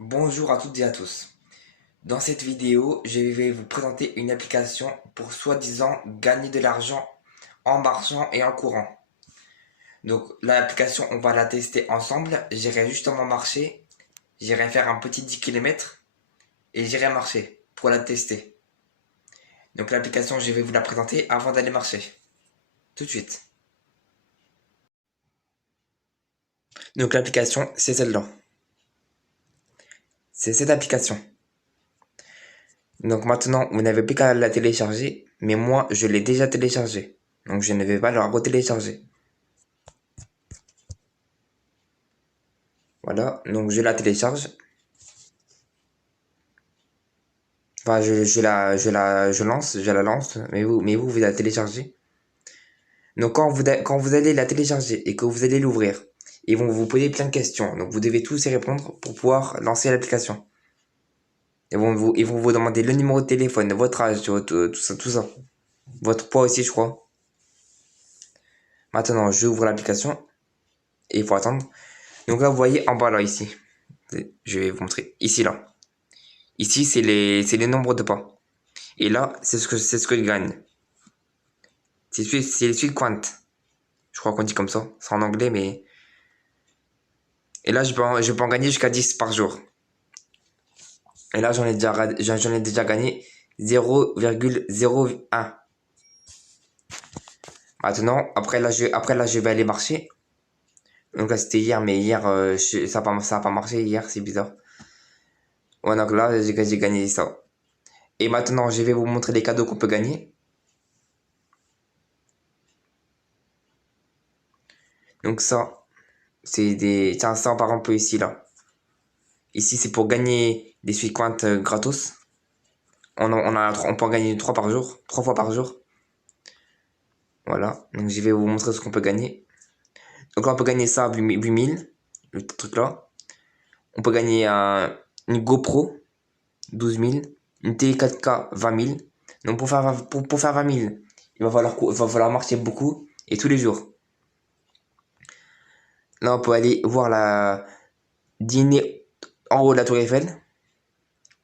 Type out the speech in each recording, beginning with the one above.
Bonjour à toutes et à tous. Dans cette vidéo, je vais vous présenter une application pour soi-disant gagner de l'argent en marchant et en courant. Donc l'application, on va la tester ensemble. J'irai justement marcher, j'irai faire un petit 10 km et j'irai marcher pour la tester. Donc l'application, je vais vous la présenter avant d'aller marcher. Tout de suite. Donc l'application, c'est celle-là. C'est cette application. Donc maintenant, vous n'avez plus qu'à la télécharger, mais moi, je l'ai déjà téléchargée. Donc je ne vais pas la retélécharger. Voilà, donc je la télécharge. Enfin, je la lance, vous la téléchargez. Donc quand vous allez la télécharger et que vous allez l'ouvrir, ils vont vous poser plein de questions. Donc vous devez tous y répondre pour pouvoir lancer l'application. Ils vont vous demander le numéro de téléphone, votre âge, tout ça, tout ça. Votre poids aussi, je crois. Maintenant, j'ouvre l'application et il faut attendre. Donc là, vous voyez en bas là, ici. Je vais vous montrer. Ici, là. Ici, c'est les nombres de pas. Et là, c'est ce que je gagne. C'est les suites quant. Je crois qu'on dit comme ça. C'est en anglais, mais... Et là, je peux en gagner jusqu'à 10 par jour. Et là, j'en ai déjà gagné 0,01. Maintenant, après là, je vais aller marcher. Donc là, c'était hier, mais hier, ça a pas marché hier, c'est bizarre. Ouais, donc là, j'ai gagné ça. Et maintenant, je vais vous montrer les cadeaux qu'on peut gagner. Donc ça, c'est des... Tiens, ça, par exemple, ici, là. Ici, c'est pour gagner des suites quant gratos. On peut en gagner 3 par jour, 3 fois par jour. Voilà, donc je vais vous montrer ce qu'on peut gagner. Donc là, on peut gagner ça, 8000, le truc là. On peut gagner une GoPro, 12 000. Une télé 4K, 20 000. Donc pour faire 20 000, il va falloir marcher beaucoup et tous les jours. Là, on peut aller voir la dîner en haut de la Tour Eiffel.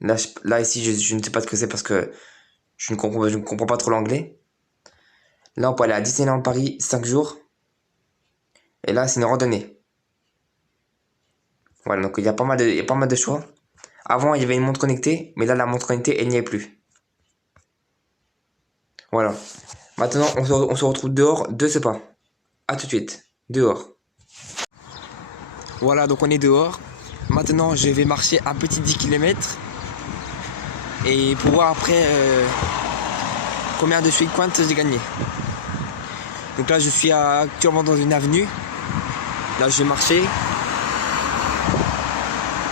Là ici, je ne sais pas ce que c'est parce que je ne comprends pas trop l'anglais. Là, on peut aller à Disneyland Paris 5 jours. Et là, c'est une randonnée. Voilà, donc il y a pas mal de choix. Avant, il y avait une montre connectée, mais là, la montre connectée, elle n'y est plus. Voilà. Maintenant, on se retrouve dehors de ce pas. À tout de suite. Dehors. Voilà, donc on est dehors. Maintenant, je vais marcher un petit 10 km. Et pour voir après combien de suites quant j'ai gagné. Donc là, je suis actuellement dans une avenue. Là, je vais marcher.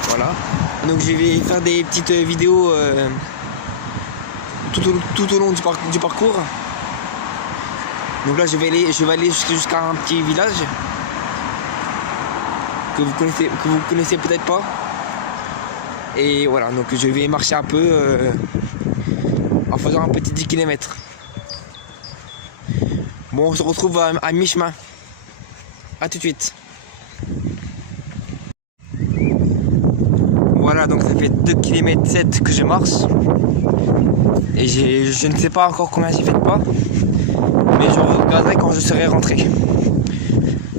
Voilà. Donc je vais faire des petites vidéos tout au long du parcours. Donc là, je vais aller jusqu'à un petit village que vous connaissez peut-être pas. Et voilà, donc je vais marcher un peu en faisant un petit 10 km. Bon, on se retrouve à mi-chemin. A tout de suite. Voilà, donc ça fait 2 km 7 que je marche. Et je ne sais pas encore combien j'ai fait de pas. Mais je regarderai quand je serai rentré.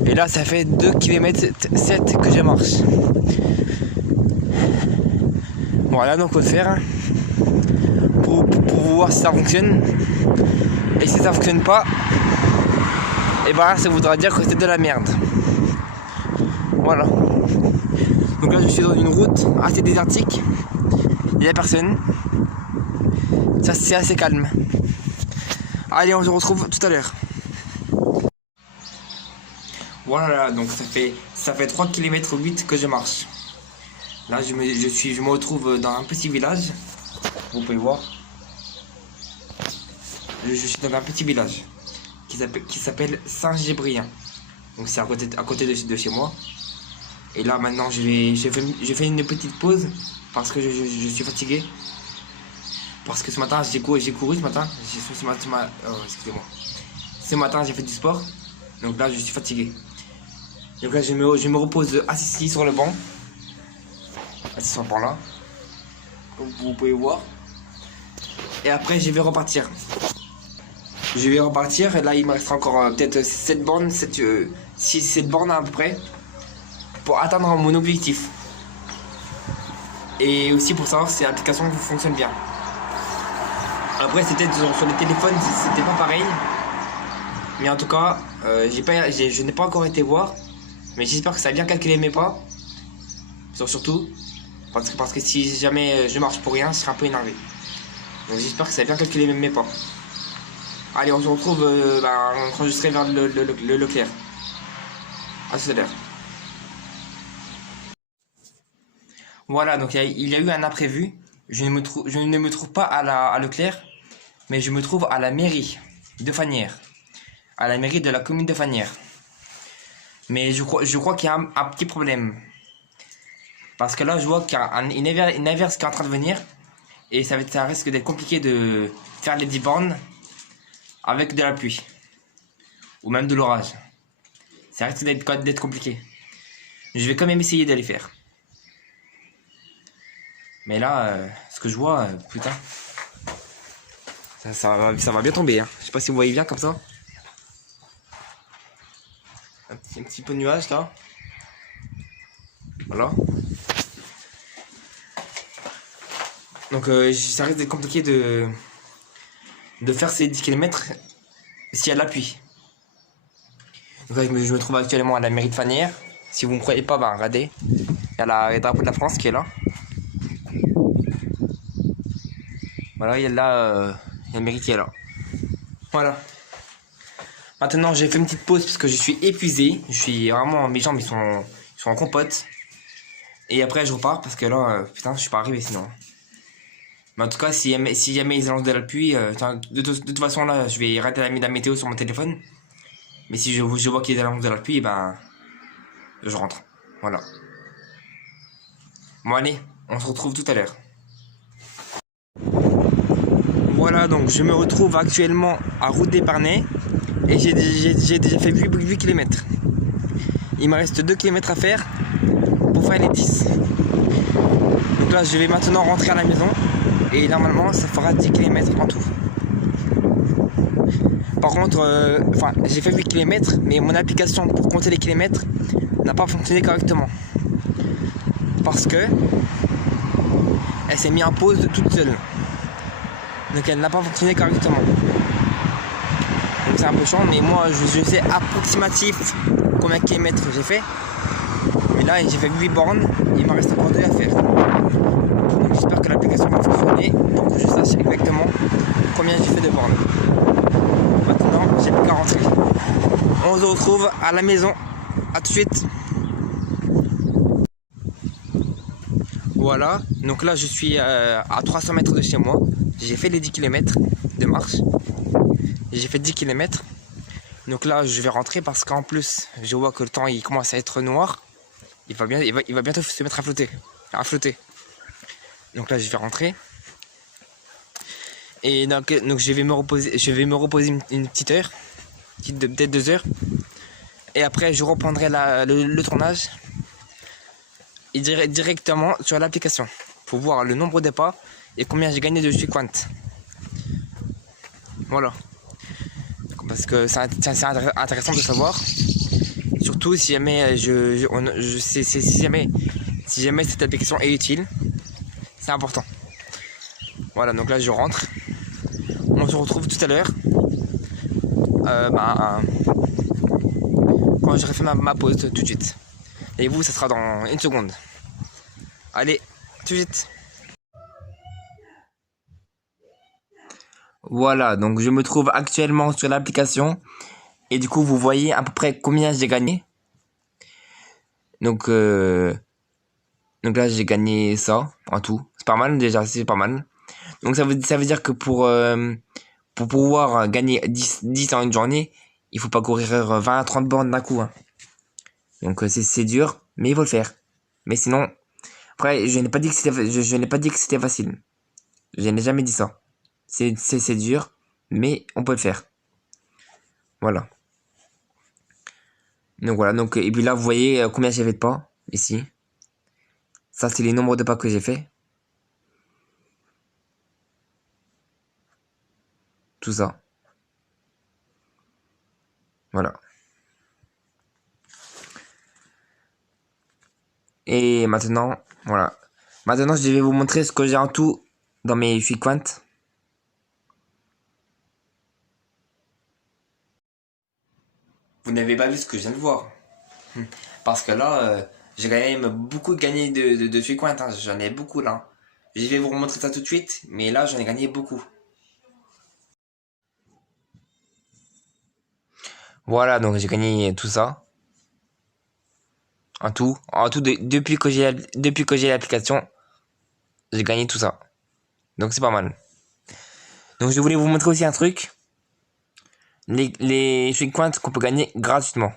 Et là, ça fait 2 km 7 que je marche. Voilà, donc on va le faire pour voir si ça fonctionne. Et si ça fonctionne pas, et ben ça voudra dire que c'est de la merde. Voilà. Donc là, je suis dans une route assez désertique. Il n'y a personne. Ça, c'est assez calme. Allez, on se retrouve tout à l'heure. Voilà, donc ça fait 3 km 8 que je marche. Là, je me retrouve dans un petit village. Vous pouvez voir. Je suis dans un petit village qui s'appelle Saint-Gébrien. Donc c'est à côté de chez moi. Et là maintenant je fais une petite pause parce que je suis fatigué. Parce que ce matin j'ai couru ce matin. Excusez-moi. Ce matin j'ai fait du sport. Donc là je suis fatigué. Donc là je me repose assis sur le banc. Elles sont par là. Comme vous pouvez voir. Et après, je vais repartir. Je vais repartir. Et là, il me restera encore peut-être 7 bornes, 7 bornes à peu près. Pour atteindre mon objectif. Et aussi pour savoir si l'application fonctionne bien. Après, c'était sur les téléphones, c'était pas pareil. Mais en tout cas, je n'ai pas encore été voir. Mais j'espère que ça a bien calculé mes pas. Surtout. Parce que si jamais je marche pour rien, je serai un peu énervé. Donc j'espère que ça a bien calculé mes pas. Allez, on se retrouve quand je serai vers le Leclerc. À tout à l'heure. Voilà, donc il y a eu un imprévu. Je ne me trouve pas à Leclerc, mais je me trouve à la mairie de Fagnières. À la mairie de la commune de Fagnières. Mais je crois qu'il y a un petit problème. Parce que là, je vois qu'il y a une averse qui est en train de venir. Et ça risque d'être compliqué de faire les 10 bornes avec de la pluie. Ou même de l'orage. Ça risque d'être compliqué. Je vais quand même essayer de les faire. Mais là, ce que je vois, putain. Ça va bien tomber. Hein. Je sais pas si vous voyez bien comme ça. Un petit peu de nuage là. Voilà. Donc ça risque d'être compliqué de faire ces 10 km s'il y a de la pluie. Donc là, je me trouve actuellement à la mairie de Fagnières. Si vous ne me croyez pas, regardez. Il y a le drapeau de la France qui est là. Voilà, il y a la mairie qui est là. Voilà. Maintenant, j'ai fait une petite pause parce que je suis épuisé. Je suis vraiment, mes jambes ils sont en compote. Et après, je repars parce que là, putain, je suis pas arrivé sinon. Mais en tout cas, si jamais ils annoncent de la pluie, de toute façon, là, je vais rater la météo sur mon téléphone. Mais si je vois qu'il y a des annonces de la pluie, je rentre. Voilà. Bon, allez, on se retrouve tout à l'heure. Voilà, donc je me retrouve actuellement à Route d'Épernay. Et j'ai déjà fait 8 km. Il me reste 2 km à faire pour faire les 10. Donc là, je vais maintenant rentrer à la maison. Et normalement, ça fera 10 km en tout. Par contre, j'ai fait 8 km, mais mon application pour compter les kilomètres n'a pas fonctionné correctement. Parce que elle s'est mise en pause toute seule. Donc elle n'a pas fonctionné correctement. Donc c'est un peu chiant, mais moi je sais approximatif combien de kilomètres j'ai fait. Mais là j'ai fait 8 bornes, il me reste encore 2 à faire. Donc j'espère que l'application va fonctionner pour que je sache exactement combien j'ai fait de bornes. Maintenant j'ai plus qu'à rentrer. On se retrouve à la maison. A tout de suite. Voilà, donc là je suis à 300 mètres de chez moi. J'ai fait les 10 km de marche. J'ai fait 10 km. Donc là je vais rentrer parce qu'en plus je vois que le temps il commence à être noir. Il va bientôt se mettre à flotter. Donc là je vais rentrer. Et donc je vais me reposer une petite heure. Peut-être 2 heures. Et après je reprendrai le tournage. Et directement sur l'application pour voir le nombre de pas et combien j'ai gagné de Checkpoint. Voilà. Parce que c'est intéressant de savoir. Surtout si jamais si jamais cette application est utile. C'est important. Voilà, donc là je rentre. On se retrouve tout à l'heure. Quand j'aurai fait ma pause tout de suite. Et vous, ça sera dans 1 seconde. Allez, tout de suite. Voilà, donc je me trouve actuellement sur l'application. Et du coup, vous voyez à peu près combien j'ai gagné. Donc là, j'ai gagné ça en tout. C'est pas mal déjà, c'est pas mal. Donc ça veut dire que pour pouvoir gagner 10 en une journée, il faut pas courir 20 à 30 bornes d'un coup. Hein. Donc c'est dur, mais il faut le faire. Mais sinon, après, je n'ai pas dit que c'était facile. Je n'ai jamais dit ça. C'est dur, mais on peut le faire. Voilà. Donc voilà, et puis là vous voyez combien j'ai fait de pas ici. Ça, c'est les nombres de pas que j'ai fait. Tout ça. Voilà. Et maintenant, voilà. Maintenant, je vais vous montrer ce que j'ai en tout dans mes Quant. Vous n'avez pas vu ce que je viens de voir. Parce que là, j'ai quand même beaucoup gagné de Quant. Hein. J'en ai beaucoup là. Je vais vous remontrer ça tout de suite. Mais là, j'en ai gagné beaucoup. Voilà, donc j'ai gagné tout ça. En tout depuis que j'ai l'application, j'ai gagné tout ça. Donc c'est pas mal. Donc je voulais vous montrer aussi un truc. Les Coins qu'on peut gagner gratuitement.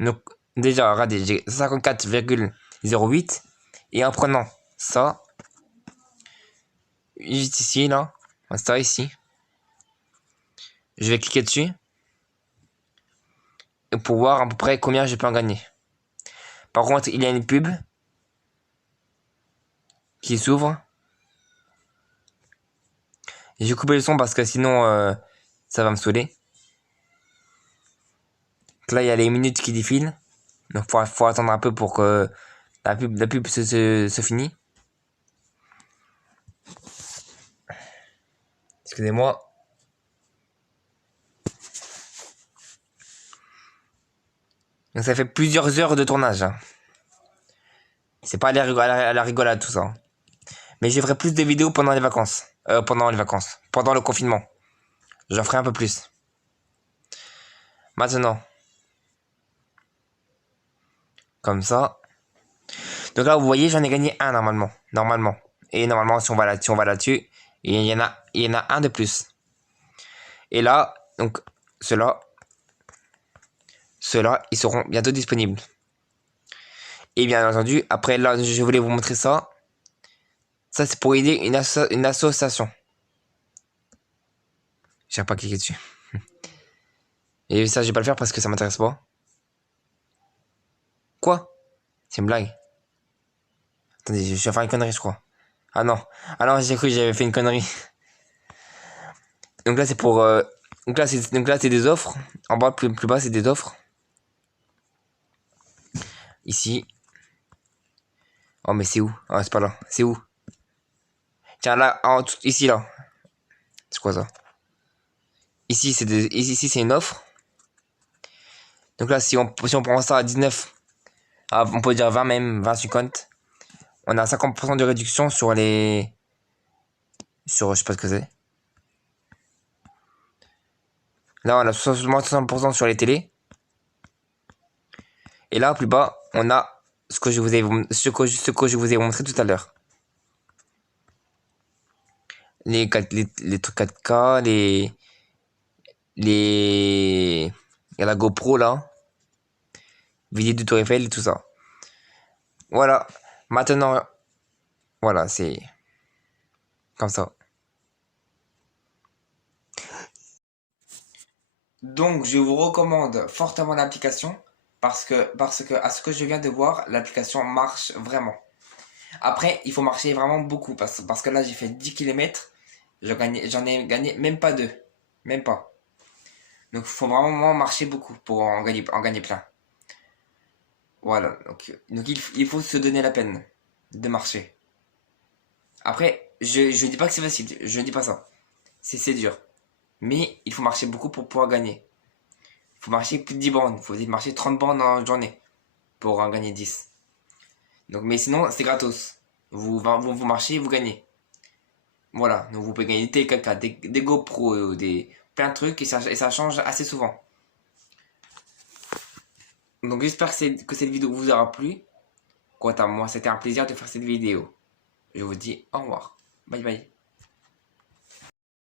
Donc déjà, regardez, j'ai 54,08. Et en prenant ça, juste ici, là, ça ici, je vais cliquer dessus. Et pour voir à peu près combien je peux en gagner. Par contre, il y a une pub qui s'ouvre. J'ai coupé le son parce que sinon, ça va me saouler. Donc là, il y a les minutes qui défilent. Donc faut attendre un peu pour que la pub se finisse. Excusez-moi. Donc ça fait plusieurs heures de tournage. Hein. C'est pas à la rigolade tout ça. Mais je ferai plus de vidéos pendant les vacances. Pendant les vacances. Pendant le confinement. J'en ferai un peu plus. Maintenant. Comme ça. Donc là, vous voyez, j'en ai gagné un normalement. Normalement. Et normalement, si on va là-dessus, il y en a un de plus. Et là, donc, ceux-là, ils seront bientôt disponibles. Et bien entendu, après là, je voulais vous montrer ça. Ça, c'est pour aider une association. J'ai pas cliqué dessus. Et ça, je vais pas le faire parce que ça m'intéresse pas. Quoi? C'est une blague. Attendez, je vais faire une connerie, je crois. Ah non. Ah non, j'ai cru que j'avais fait une connerie. Donc là, c'est pour... Donc là, c'est des offres. En bas, plus bas, c'est des offres. Ici. Oh, mais c'est où? Ah, c'est pas là. C'est où? Tiens, là, ici, là. C'est quoi ça? Ici, ici, c'est une offre. Donc là, si on prend ça à 19, on peut dire 20 même, 20 50, on a 50% de réduction sur les... Sur, je sais pas ce que c'est. Là, on a seulement 60% sur les télés. Et là, plus bas, on a ce que ce que je vous ai montré tout à l'heure. Les trucs 4K, il y a la GoPro là. Vidéo du Tour Eiffel et tout ça. Voilà. Maintenant, voilà, c'est comme ça. Donc, je vous recommande fortement l'application parce que, à ce que je viens de voir, l'application marche vraiment. Après, il faut marcher vraiment beaucoup parce que là, j'ai fait 10 km. J'en ai gagné même pas deux. Même pas. Donc, il faut vraiment marcher beaucoup pour en gagner plein. Voilà. Donc il faut se donner la peine de marcher. Après, je dis pas que c'est facile. Je dis pas ça. C'est dur. Mais il faut marcher beaucoup pour pouvoir gagner. Il faut marcher plus de 10 bornes. Il faut marcher 30 bornes en journée pour en gagner 10. Donc, mais sinon, c'est gratos. Vous marchez, vous gagnez. Voilà. Donc, vous pouvez gagner des TKK, des GoPro, plein de trucs et ça change assez souvent. Donc, j'espère que cette vidéo vous aura plu. Quant à moi, c'était un plaisir de faire cette vidéo. Je vous dis au revoir. Bye bye.